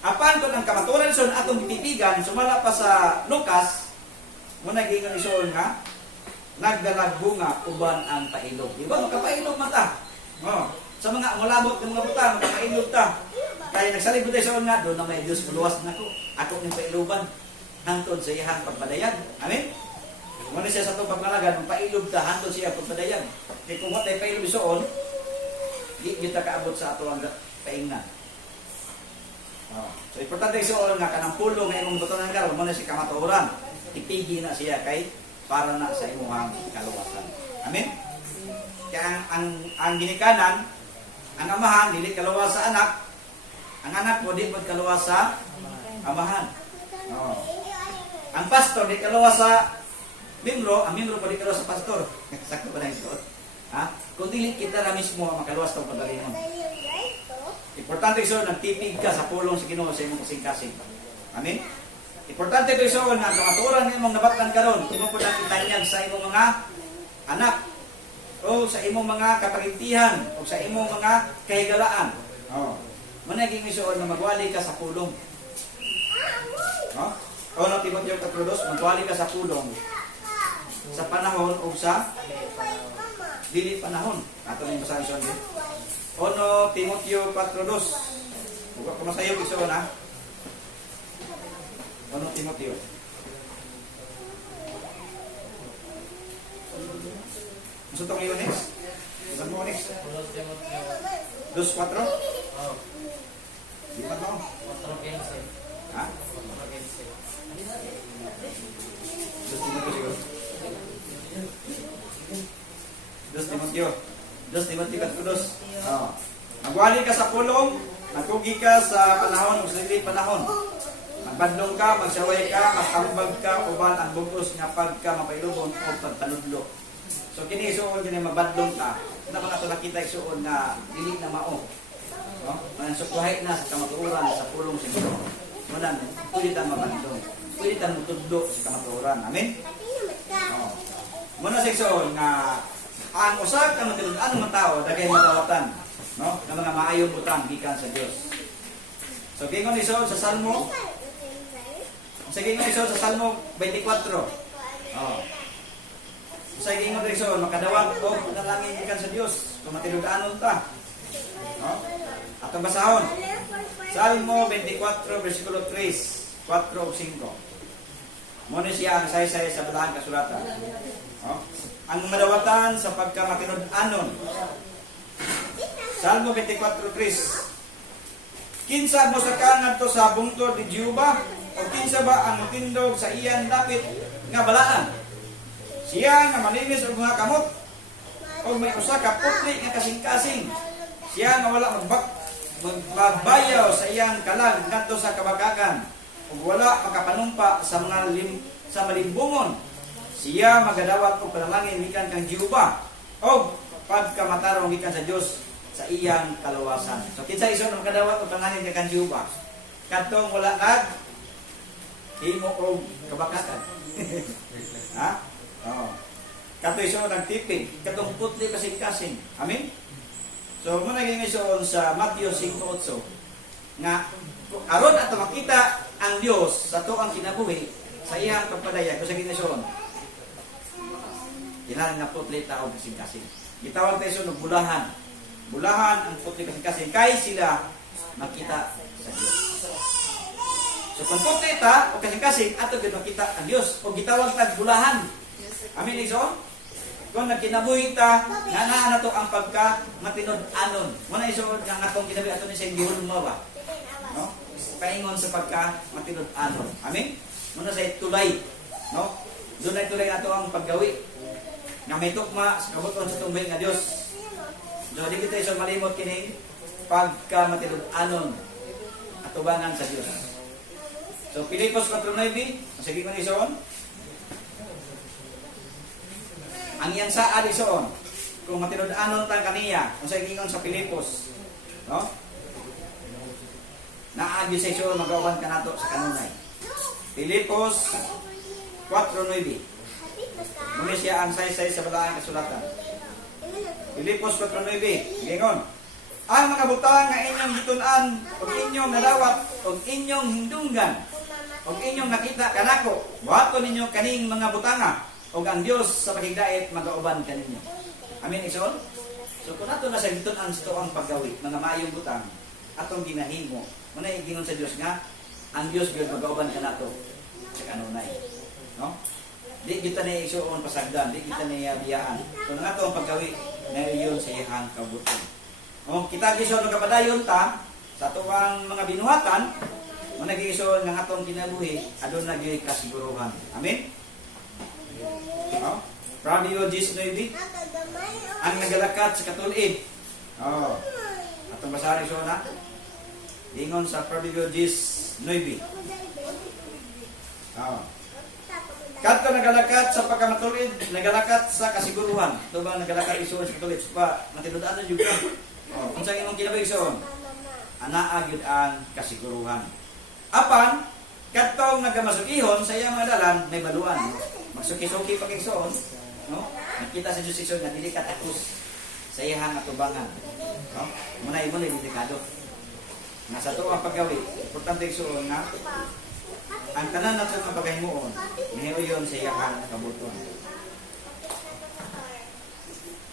Apan kung ang kamatuoran son atong titipigan, sumala pa sa Lucas, mo naging isuon nga, nagdalag bunga uban ang pailog. Di ba? Magkapailog mata. Oh. Sa mga mulabot ng mga buta, magkapailog ta. Kaya nagsalig ko tayo sa nga, doon na may Diyos puluwas na ko. Ako ng pailuban. Hantod sa iyang pagpadayag. Amen? Muna siya sa itong pagmalagan, pailog ta, hantod siya pagpadayag. Kaya kung what ay pailog isoon, di kita kaabot sa ato ang paingnan. Oh. So importante isuon nga kanang pulong nga imong butonan karon mo na si kamatuoran. Ipigi na siya kay para na sa imong kaluwasan. Amen. Kaya ang ginikanan, ang amahan dili kaluwas sa anak, ang anak mo di pod kaluwas sa amahan. Oh. Ang pastor di kaluwas sa membro, ang membro po di kaluwas sa pastor. Sakto ba na ito? Ha? Kung dili kita na mismo makaluwas tong padalingon. Importante isuon nagtipig ka sa pulong sa Ginoo sa imong kasing-kasing. Amen. Importante ito isuon nga kamatuoran nimong nabatan karon, imo pud nakitanyag sa imong mga anak o sa imong mga kaparintihan o sa imong mga kahigalaan. Oh. Managing isuon na magwali ka sa pulong. Oh? O no Timoteo 4:2, magwali ka sa pulong sa panahon o sa dili panahon. Ato ning basahin isuon din. Ono Timoteo 4:2. Buka ko na sa iyo isuon ha. Ono Timoteo. Gusto tong iyo next? Saan mo next? 2:4? Oh, Di pa no? 4:15. Ha? 2 Timoteo siguro. 2 Timoteo. 2 Timoteo 4:2. Oh. Magwali ka sa pulong, magkugi ka sa panahon o sa dili panahon. Magbadlong ka, magsaway ka, magtambag ka, uban ang bugos nga pagka mapailubon o pagtanudlo. So kini isuon kini mabadlong ka. Ina mga to nakita isuon na dili na mao. No? Man sukuhay na sa kamatuoran sa pulong sa Ginoo. Munan, pwede ta mabadlong. Pwede ta mutudlo sa kamatuoran. Amen. Oh. Muna sa isuon nga ang usa ka matulad man tao dagay madawatan, no? Nga mga maayong butang gikan sa Dios. So gingon isuon sa Salmo. Sige nga isuon sa Salmo 24. Oh. Sa gingon isuon makadawat og panalangin gikan sa Dios kung matinud-anon ta. No? Atong basahon. Salmo 24 bersikulo 3, 4 ug 5. Muna siya ang saysay sa balahang kasulatan. Oh? Ang madawatan sa pagkamatinud-anon. Salmo 24:3. Kinsa mo sa kangadto sa bungtod ni Jehova o kinsa ba ang mutindog sa iyan dapit nga balaan? Siya nga malinis og mga kamot o may usa ka putli nga kasing-kasing. Siya nga wala magbayaw sa iyang kalag ngadto sa kabagakan ug wala makapanumpa sa mga sa malimbungon. Siya magadawat og panalangin gikan kang Jehova og pagkamatarong gikan sa Dios sa iyang kaluwasan. So kinsa ison magadawat og panalangin gikan kang Jehova? Kadtong wala himo og kabakakan. Ha? Oo. Kadto ison nagtipid, kadtong putli kasing-kasing. Amen. So mo naging ison sa Matthew 5:8 nga aron ato makita ang Dios sa tuang kinabuhi sa iyang pagpadayag sa ginison. Kailangan na putli tao kasing-kasing. Gitawag tayo sa bulahan. Bulahan ang putli kasing-kasing kay sila makita sa Dios. So kung putli ta o kasing-kasing ato gid makita ang Dios o gitawag tag bulahan. Amen iso? Kung nagkinabuhi ta nga naa nato ang pagka matinud-anon. Muna iso nga atong kinabuhi ato ni sa gihulong mo ba? No? Paingon sa pagka matinud-anon. Amen. Muna sa tulay, no? Doon ay tulay ato ang paggawi. Nga may tukma sa kabuton sa tumbay nga Dios. So di kita iso malimot kini pagka matinud-anon at tubangan sa Dios. So Pilipos 4:9, sige man ison. Ang yan sa ison kung matinud-anon ta kaniya, kung sa gingon sa Pilipos, no? Naagi sa ison magawan kanato sa kanunay. Pilipos 4:9. Muna siya ang saysay sa balaang kasulatan. Pilipos 4:9. Gingon. Ang mga butang nga inyong gitun-an o inyong nadawat o inyong hindunggan o inyong nakita kanako, buhaton ninyo kaning mga butanga o ang Dios sa pagigdait magauban kaninyo. Amen ison? So kung ato na sa gitun-an sa tuang paggawi, mga maayong butang, atong ginahimo, muna igingon sa Dios nga, ang Dios gyud magauban kanato sa kanunay. No? Di kita na isuon pasagdan, di kita na biyaan. So nga to ang paggawi na iyon sa iyang kabuton. O kita gisod ng kapadayon ta, sa tuwang mga binuhatan, kung nag-iison ng atong kinabuhi, adon naging kasiguruhan. Amen? Oh. Proverbio 19, ang nagalakat sa katulid. Oh. Atong basahin so na. Ingon sa Proverbio 19. Oh. Kadto nagalakat sa pagkamatulid, nagalakat sa kasiguruhan. Tubang nagalakat isuon sa katulid. Pa, matinud-anon jud ka. Oh, unsa imong kinabuhi isuon? Anaa gyud ang kasiguruhan. Apan kadtong nagamasugihon sa iyang mga dalan may baluan. Magsuki-suki pag igsoon, no? Nakita sa Dios isuon nga dili ka takus sa iyang atubangan. No? Munay delikado. Nga sa tuwa ang paggawi, importante isuon nga ang tanan nato nga paghimuon, nihiuyon sa iyang kabuton.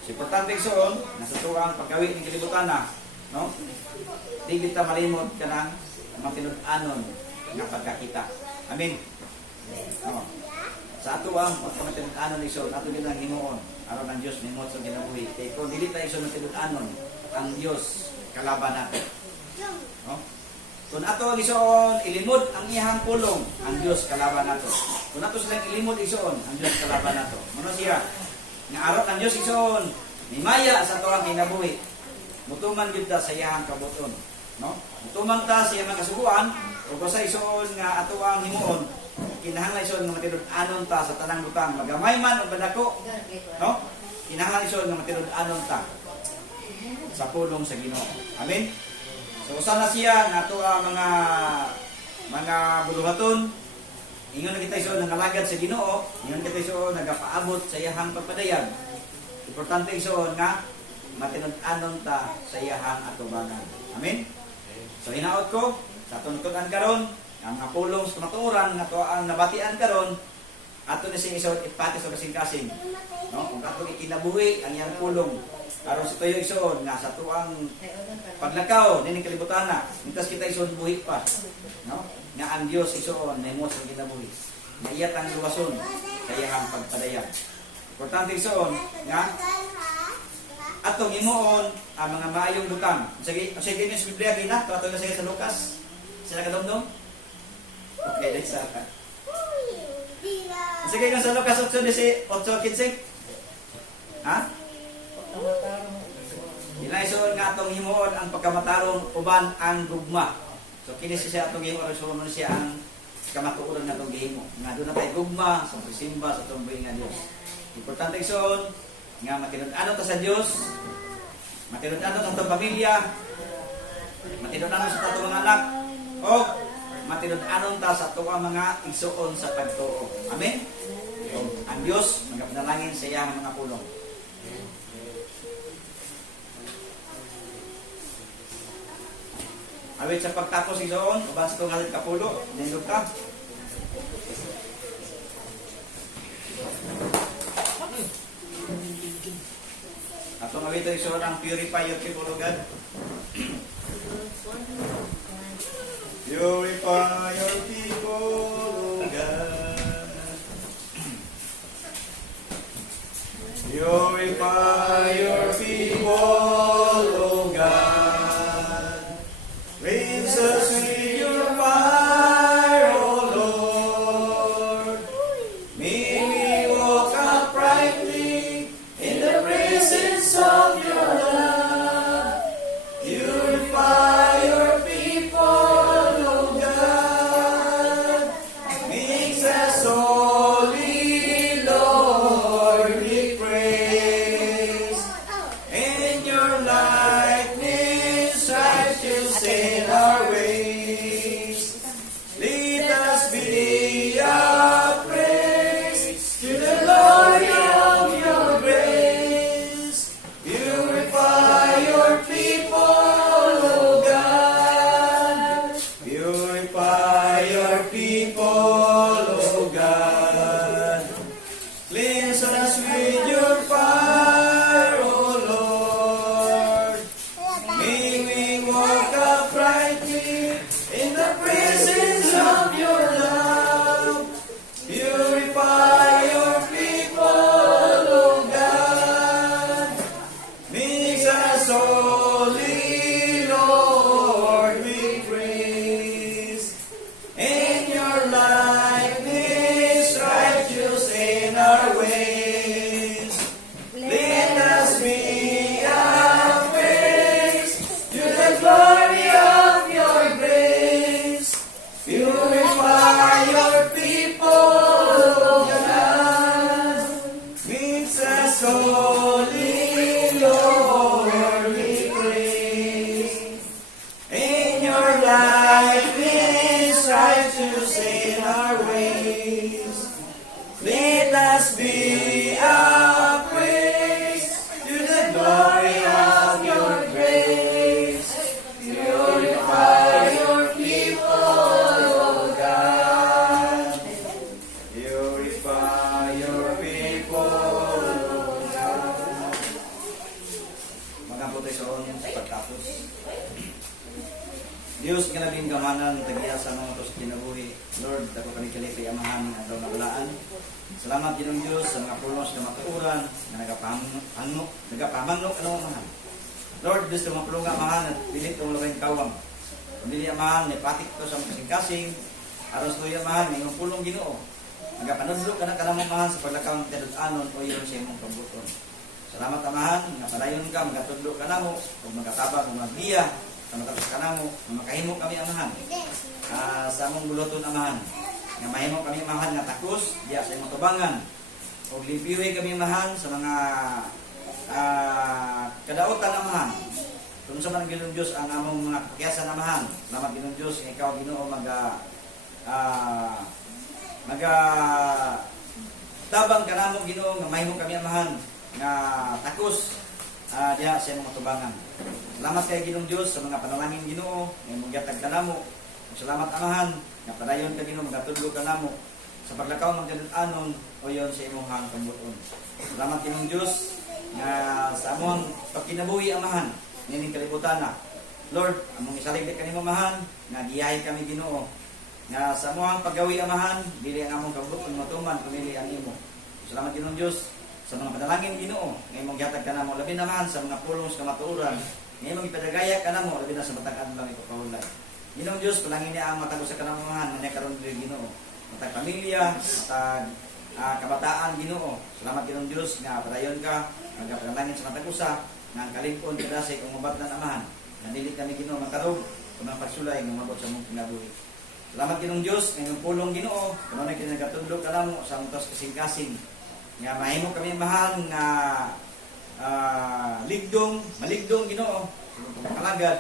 Si importante isuon nga sa tuwa ang paggawi ning kalibutan na, no? Di bita malimot kanang matinud-anon nga pagkakita. Amen. No. Sa ato ang matinud-anon isuon, ato gyud ang himuon aron ang Dios nimot sa kinabuhi. Kay kung dili ta isuon matinud-anon, ang Dios kalaban nato. No? Kung ato ang isuon ilimod ang iyang pulong, ang Dios kalaban nato. Kung ato silang ilimod isuon, ang Dios kalaban nato. Mano siya? Nga aron ang Dios isuon ni maya sa ato ang kinabuhi. Mutuman gyud ta sa iyang kabuton, no? Mutuman ta sa iyang kasuguan ug sa isuon nga ato ang himuon. Kinahanglan isuon nga matinud-anon ta sa tanang butang, magamay man o badako, no? Kinahanglan isuon nga matinud-anon ta sa pulong sa Ginoo. Amen. So usa na siya nga ato ang mga buluhaton. Ingon na kita isuon nangalagad sa Ginoo, ingon kita isuon nagapaabot sa iyang pagpadayag. Importante isuon nga matinud-anon ta sa iyang atubangan. Amen. So hinaot ko sa tuntunan karon ang pulong sa matuoran nga to ang nabatian karon ato ni sing isuon ipatis o kasing-kasing. No, kung ato ikinabuhi ang iyang pulong aron sa tuyo isuon nga sa tuang paglakaw dining kalibutan na mintas kita isuon buhi pa, no? Nga ang Dios isuon mahimo sa kinabuhi. Nga iyat ang luwason sa iyang pagpadayag. Importante isuon nga atong himuon ang mga maayong butang. Sige niyo sa Biblia gina, tuwa na sa Lucas. Sila kadomdom? Okay, let's start. Sige kung sa Lucas 8:15. Ha? Ilaison nga atong himuon ang pagkamatarong uban ang gugma. So kini siya atong himuon so siya ang kamatuoran nga atong gihimo. Nga doon na tayo gugma sa pagsimba sa atong buhi nga Dios. Importante ison nga matinud-anon ta sa Dios, matinud-anon sa atong pamilya, matinud-anon sa atong mga anak, o matinud-anon ta sa atong mga igsuon sa pagtuo. Amen. So, ang Dios magapanalangin sa iyang mga pulong. Awit sa pagtapos igsoon, uban sa itong halit kapulo, nindog ka. Atong awit igsoon ang purify your people, O God. Purify your people, O God. Purify your people, O God. Rinse us with your fire, O Lord. May we walk uprightly in the presence of your love. Purify your people, O God. mga proteksyon sa pagtapos. Diyos nga nabing gamanan tagiya sa mga to sa kinabuhi. Lord, ako kanikali kay amahan ng adlaw na balaan. Salamat Ginong Diyos sa mga pulos na matuuran na nagapamanok ano amahan. Lord, Diyos na mapulong nga amahan at pilit ng labing kawang. Pamili amahan, may patik to sa kasing-kasing. Aros tuyo amahan, may pulong Ginoo. Nagapanudlo ka na kanamang amahan sa paglakawang tinod-anon o iyon sa imong pagbuton. Salamat amahan, nga padayon ka, magatudlo ka na mo, o magatabang o magbiya, sa matapos ka na mo, makahimo kami amahan. Sa among buloton amahan, nga mahimo kami amahan nga takos, diya sa imong tubangan. O limpiyoy kami amahan sa mga kadaotan amahan. Kung sa man Ginoo Diyos ang among mga kakiyasan amahan. Salamat Ginoo Diyos, ikaw Ginoo tabang ka na mo Ginoo, nga mahimo kami amahan nga takos diya sa mga tubangan. Salamat kay Ginong Diyos sa mga panalangin Ginoo, nga imong gihatag kanamo. Salamat amahan nga padayon ka Ginoo, magatudlo ka namo sa paglakaw ng anon o yon sa imong pambuton. Salamat Ginong Diyos nga sa among pagkinabuhi amahan nining kalibutan na. Lord, among isaligid kanimo amahan nga giyahay kami Ginoo. Nga sa among paggawi amahan, dili ang among kabuton matuman kumili ang imo. Salamat Ginong Diyos sa mga panalangin Ginoo, nga imong gihatag kanamo labi naman sa mga pulong sa kamatuoran, nga imong ipadagaya kanamo labi na sa matag adlaw ipapahulay. Ginoo Dios, palangin niya ang matag sa kanamahan nga karon diri Ginoo. Matag pamilya, matag kabataan Ginoo. Salamat Ginoo Dios nga padayon ka, nagapanalangin sa matag usa, nga ang kalingkon kadasay kung mabatnan amahan. Nandili kami Ginoo matarog kung ang pagsulay ng mabot sa mong kinabuhi. Salamat Ginoo Dios, nga imong pulong Ginoo, kuno na kinagatudlo kanamo sa among kasing-kasing. Nga mahimo kami mahal nga maligdong Ginoo sa pagkalagad.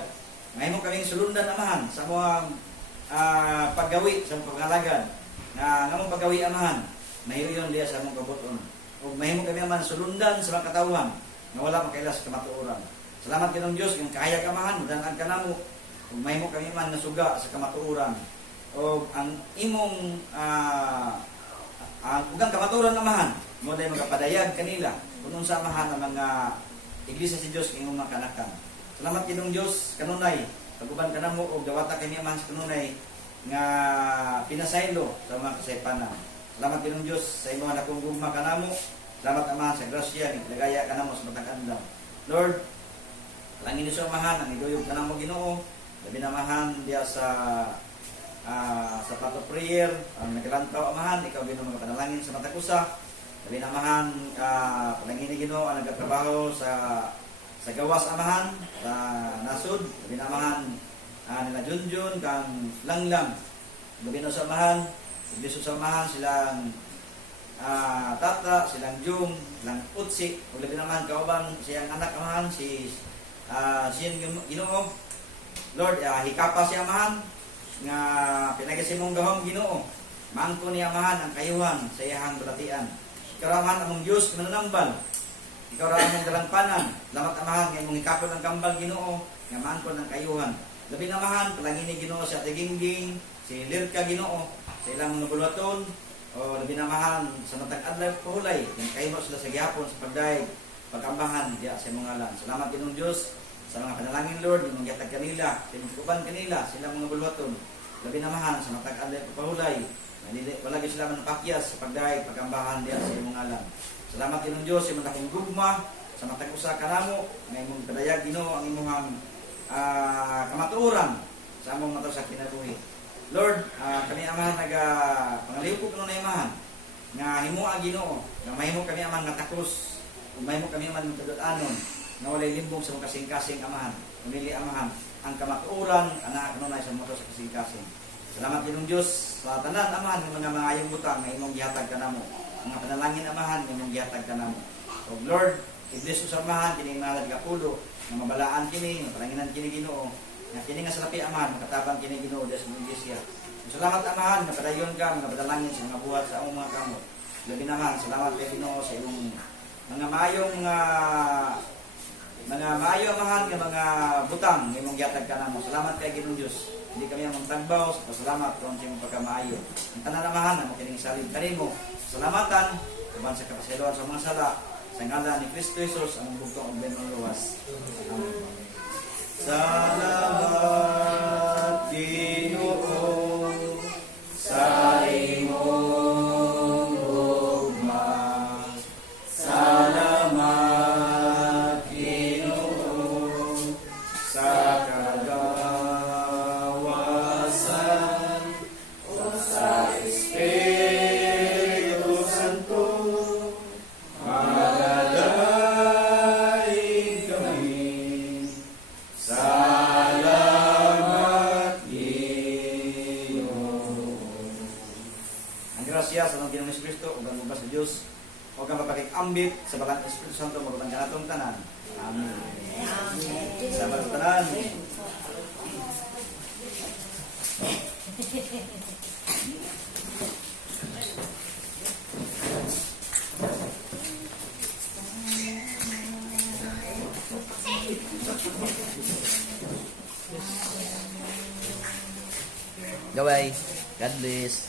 Mahimo kami sulundan amahan sa mga paggawi sa pagkalagad. Nga among paggawi amahan, mahiyon diya sa among kabuton. Ug mahimo kami amahan sulundan sa mga katawhan nga wala makailas sa kamatuoran. Salamat Ginoo Dios nga kahayag amahan mudan-an kanamo. Ug mahimo kami man nasuga sa kamatuoran. O ang imong ugang kamatuoran amahan mo dahil magapadayag kanila kung sa amahan ang mga iglesia si Diyos ng mga kanakan. Salamat Ginong Diyos kanunay paguban ka na mo o gawata kami amahan sa kanunay nga pinasaylo sa mga kasaypanan. Salamat Ginong Diyos sa imong nakong gugma ka na mo. Salamat amahan sa grasya nagligaya ka na mo sa matag adlaw. Lord, langin niyo sa amahan ang iduyog ka na mo Ginoo. Labi na amahan diya sa pato prayer, ang naglantaw amahan, ikaw Ginoo mga panalangin sa matag usa. Labi na amahan, palangin ni Ginoo ang nagtrabaho sa gawas amahan, sa nasud. Labi na amahan, nila Junjun, kang Langlang. Labi na sa amahan, ibiso sa amahan, silang Tata, silang Jung, silang Utsi. Labi na amahan, kauban siyang anak amahan, siyang Ginoo. Lord, hikapa siya amahan, nga pinagasimong gahom Ginoo. Mangko ni amahan ang kayuhan sa iyahang balatian. Ikaw raman among Diyos mananambal. Ikaw raman among dalampanan. Lamat amahan nga imong ikapon ang kambal Ginoo nga mangko ng kayuhan. Labi na amahan palangin ni Ginoo sa Tigingging, si Lirka Ginoo, sa ilang mga bulwaton o labi na amahan sa matag adlaw pahulay. Nga kahimo sila sa gihapon sa pagdaig, pagambahan diya sa imong ngalan. Salamat Ginoong Diyos sa mga panalangin Lord, imong gihatag kanila, tinukuban kanila sila mga bulwaton. Labi na amahan sa matag adlaw pahulay. Wala gyud sila man pakyas sa pagdaig, pagambahan diya sa imong ngalan. Salamat Ginoong Diyos sa imong laking gugma sa matag usa kanamo nga imong padayag Ginoo ang imong kamatuoran sa among mata sa kinabuhi. Lord, kami amahan pangaliw ko kuno na imahan nga himuha Ginoo nga mahimo kami amahan nga takos ug mahimo kami amahan magtudot-anon nga walay limbong sa mga kasing-kasing amahan. Umili amahan ang kamatuoran ana kanunay sa mata sa kasing-kasing. Salamat Ginoong Diyos sa tanan amahan ng mga maayong butang nga imong gihatag kanamo. Mga panalangin amahan nga imong gihatag kanamo. So Lord, i-bless sa amahan kini nga nagapulo nga mabalaan kini, nga palanginan kini Ginoo. Nga kini nga salapi amahan makatabang kini Ginoo sa imong iglesia. Salamat amahan nga padayon ka mga padalangin sa mga buhat sa among mga kamot. Labi naman salamat kay Ginoo sa imong mga maayong maayo amahan nga mga butang nga imong gihatag kanamo. Salamat kay Ginoong Diyos. Hindi kami ang tagbaw sa pasalamat kung sa imong pagkamaayo. Ang tanan amahan na makining salib kanimo. Salamatan uban sa kapasayloan sa mga sala sa ngalan ni Kristo Jesus ang bugtong ug benong luwas. Amen. Huwag kang mapakik-ambit sa balang Espiritu Santo, magutang ka natong tanan. Amen. Sa balang tanan. Bye-bye. God bless.